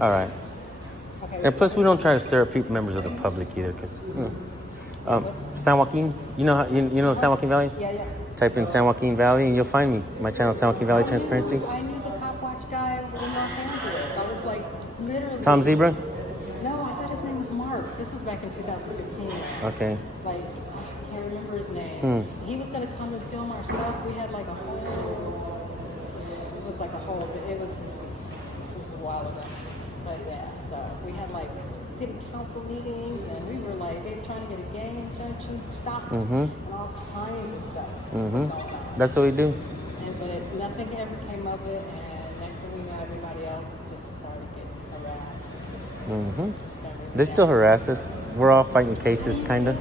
All right. Okay. And plus, we don't try to stir up members of the public either, because San Joaquin, you know know San Joaquin Valley? Yeah. Type in San Joaquin Valley and you'll find me. My channel, San Joaquin Valley Transparency. I knew the cop watch guy in Los Angeles. I was like, literally. Tom Zebra? No, I thought his name was Mark. This was back in 2015. Okay. Like, I can't remember his name. He was going to come and film our stuff. We had like a whole, it was like a whole, it was, this was a while ago. But yeah, so we had like city council meetings and we were like, they were trying to get a gang injunction stopped and all kinds of stuff. That's what we do. But nothing ever came of it, and next thing we know, everybody else just started getting harassed. They still harass us. We're all fighting cases, kind of. I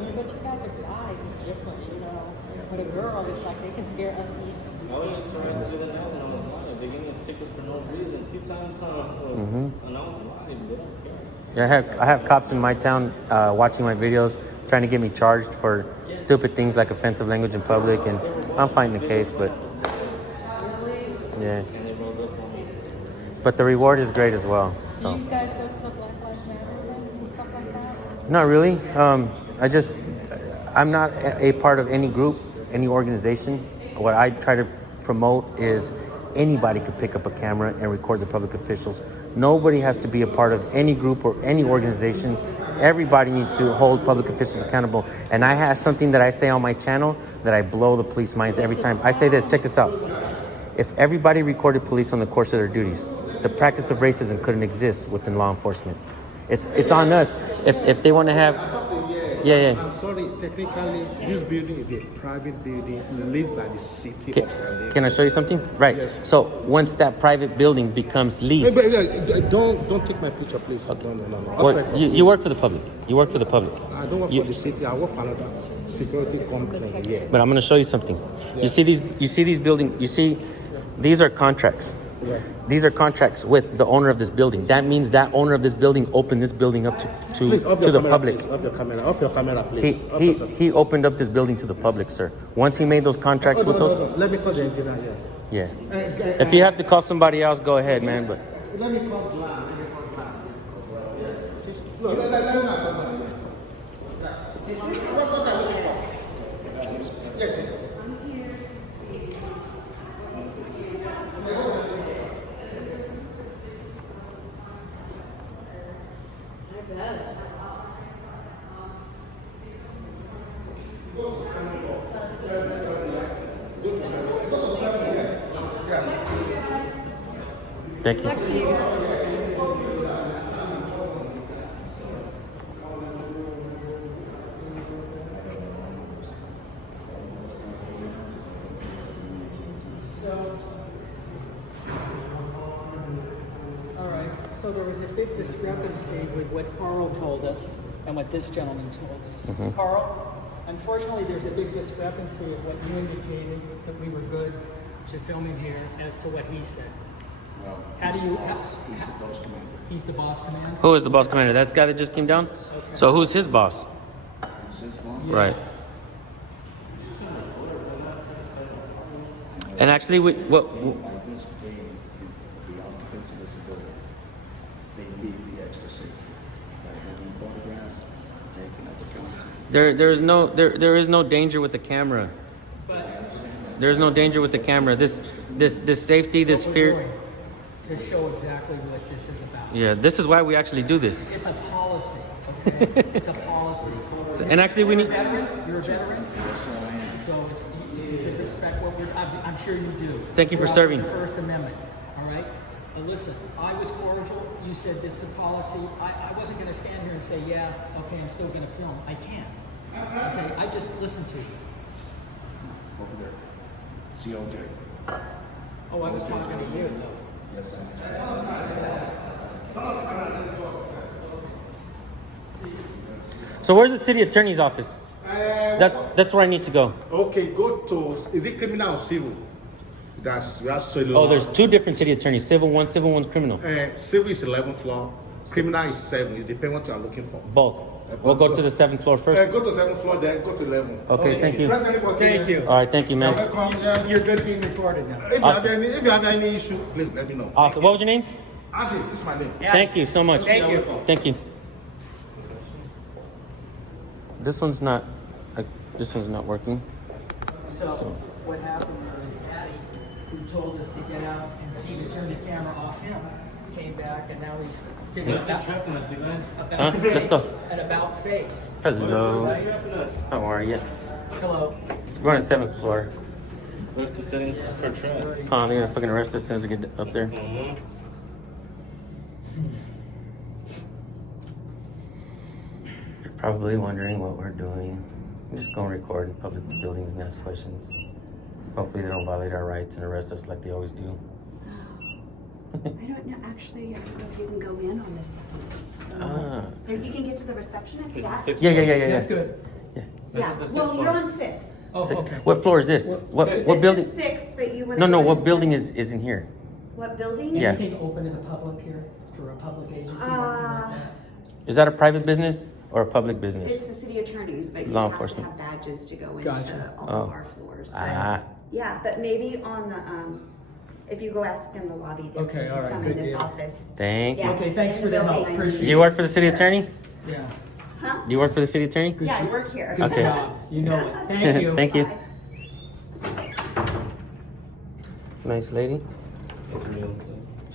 mean, but you guys are guys, it's different, you know. With a girl, it's like they can scare us easy. I was just trying to do that now when I was lying. They gave me a ticket for no reason 2 times and I was lying. They don't care. Yeah, I have cops in my town watching my videos, trying to get me charged for stupid things like offensive language in public, and I'm fighting the case, but yeah. But the reward is great as well. So. Do you guys go to the Black Lives Matter events and stuff like that? Not really. I'm not a part of any group, any organization. What I try to promote is anybody could pick up a camera and record the public officials. Nobody has to be a part of any group or any organization. Everybody needs to hold public officials accountable. And I have something that I say on my channel that I blow the police minds every time. I say this, check this out. If everybody recorded police on the course of their duties, the practice of racism couldn't exist within law enforcement. It's on us. If they want to have... Yeah. I'm sorry, technically, this building is a private building leased by the city of San Diego. Can I show you something? Right. Yes. So once that private building becomes leased... Don't take my picture, please. Okay. No. What, you work for the public. You work for the public. I don't work for the city. I work for another security company. Yeah. But I'm going to show you something. Yeah. You see these buildings. You see, these are contracts. Yeah. These are contracts with the owner of this building. That means that owner of this building opened this building up to the public. Please, off your camera, please. He opened up this building to the public, sir. Once he made those contracts with those... No. Let me call the engineer here. Yeah. If you have to call somebody else, go ahead, man. But Let me call Glenn. Look, let me not call Glenn. What are you looking for? Yes. thank you. So there was a big discrepancy with what Carl told us and what this gentleman told us. Carl, unfortunately, there's a big discrepancy of what you indicated that we were good to filming here as to what he said. Well, How do you? he's the boss commander. He's the boss commander. Who is the boss commander? That's the guy that just came down? Okay. So who's his boss? He's his boss. Right. And actually, what By this day, the occupants of this building, they need the extra safety. By having photographs taken at the council. there is no danger with the camera. There's no danger with the camera. This safety, this What we're fear. doing to show exactly what this is about. Yeah, this is why we actually do this. It's a policy. Okay? It's a policy. And actually, we need. You're a veteran. You're a veteran. So you should respect what we're. I'm sure you do. Thank you for You're out serving. The First Amendment. All right. But listen, I was cordial. You said this is a policy. I wasn't going to stand here and say, yeah, okay, I'm still going to film. I can't. Okay. I just listened to you. Over there. COJ. Oh, I was talking to you. Yes, sir. So where's the city attorney's office? That's where I need to go. Okay, go to, is it criminal or civil? That's so. Oh, there's two different city attorneys. Civil one's criminal. Civil is 11th floor. Criminal is 7. It depends what you are looking for. Both. We'll go to the 7th floor first. Go to 7th floor, then go to 11. Okay, thank you. Press any button. Thank you. All right, thank you, You're man. welcome. Yeah. You're good being recorded now. If you have any issue, please let me know. Awesome. What was your name? Adi, this is my name. Yeah. Thank you so much. Thank you. Thank you. This one's not working. So what happened was Patty, who told us to get out and he to turn the camera off him, came back and now he's doing They're trapping us, you guys. Huh? Let's go. an about face. Hello. Right? Trapping us. How are you? Hello. We're on the 7th floor. Where's the settings for trap? Oh, they're gonna fucking arrest us as soon as we get up there. Mm-hmm. You're probably wondering what we're doing. We're just gonna record in public buildings and ask questions. Hopefully they don't violate our rights and arrest us like they always do. I don't know, actually, I don't know if you can go in on this. Ah. There, you can get to the receptionist, yeah? Yeah. That's good. Yeah, well, you're on 6. Oh, Six. okay. What floor is this? What This building? is 6, but you want No, to. what building is in here? What building? Yeah. Anything open to the public here for a public agency? Nothing like that? Is that a private business or a public It's business? the city attorneys, but you Law have enforcement. to have badges to go into Gotcha. all Oh. of our floors. But, Ah. yeah, but maybe on the, if you go ask in the lobby, there Okay, could all be right, some good in this deal. office. Thank you. Yeah, Okay, thanks in for the help. building. Appreciate Do you work for the city attorney? Yeah. Huh? Do you work for the city attorney? Yeah, I work here. Good Okay. job. You know it. Thank you. Thank you. Bye. Nice lady. That's real.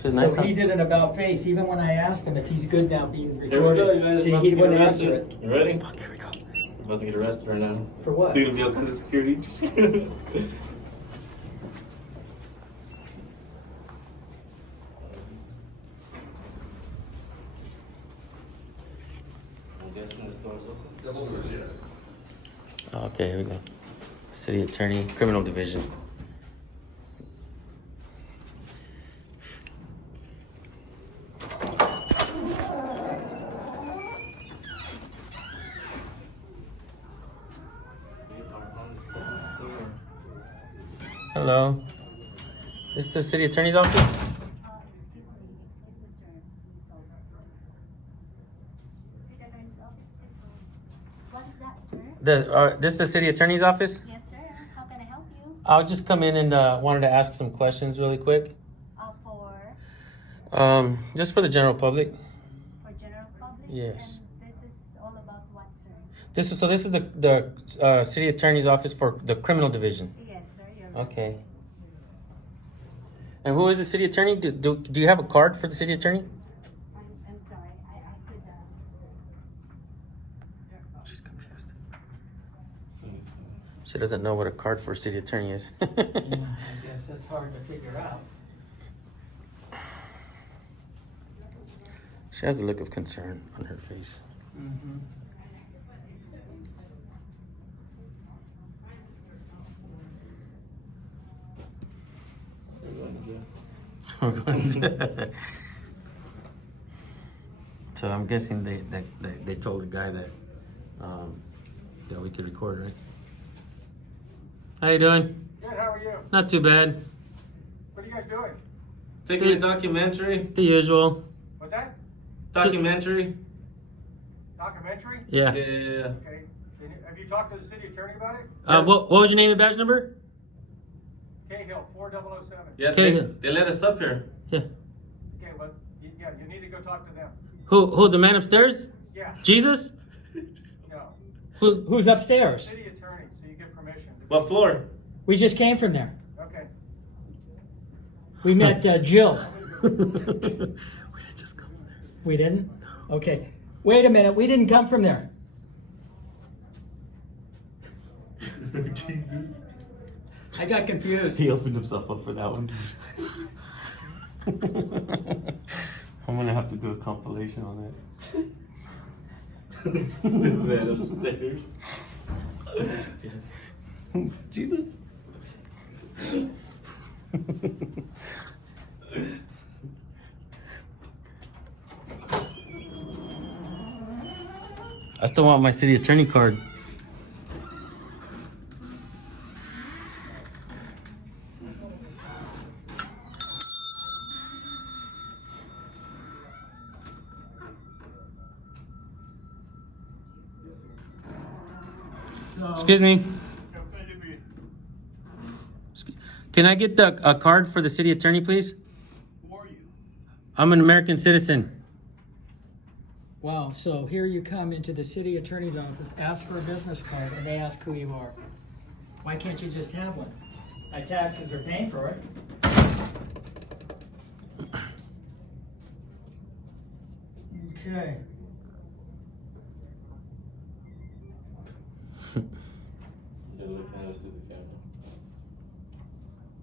She's nice. So he Huh? did an about face, even when I asked him if he's good now being Here we go, you recorded. guys. See, About he to get wouldn't answer arrested. it. You ready? Fuck, here we go. We're about to get arrested right now. For what? Due to all kinds of security. I'm guessing the store's open. Okay, here we go. City attorney, criminal division. We are on the 7th floor. Hello. This is the city attorney's office? What is that, sir? This is the city attorney's office? Yes, sir. How can I help you? I'll just come in and wanted to ask some questions really quick. For Just for the general public. general public? Yes. And this is all about what, sir? This is the city attorney's office for the criminal division. Yes, sir. You're right. Okay. And who is the city attorney? Do you have a card for the city attorney? I'm sorry. I could. She's confused. She doesn't know what a card for a city attorney is. Yeah, I guess that's hard to figure out. She has a look of concern on her face. Mm-hmm. So I'm guessing they told the guy that that we could record, right? How you doing? Good, how are you? Not too bad. What are you guys doing? Taking a documentary. The usual. What's that? Documentary. Documentary? Yeah. Yeah. Okay. Have you talked to the city attorney about it? What was your name and badge number? Cahill, 4007. Yeah, Okay. they let us up here. Yeah. Okay, well, yeah, you need to go talk to them. Who? The man upstairs? Yeah, Jesus? no. Who's upstairs? City attorney, so you get permission. What floor? We just came from there. Okay. We met Jill. We didn't just come there. We didn't? Okay. Wait a minute. We didn't come from there. Jesus. I got confused. He opened himself up for that one. I'm gonna have to do a compilation on that. Man upstairs. Jesus. I still want my city attorney card. So, Excuse me. Can I get a card for the city attorney, please? Who are you? I'm an American citizen. wow, so here you come into the city attorney's office, ask for a business card, and they ask who you are. Why can't you just have one? My taxes are paying for it. Okay. They're looking at us through the camera.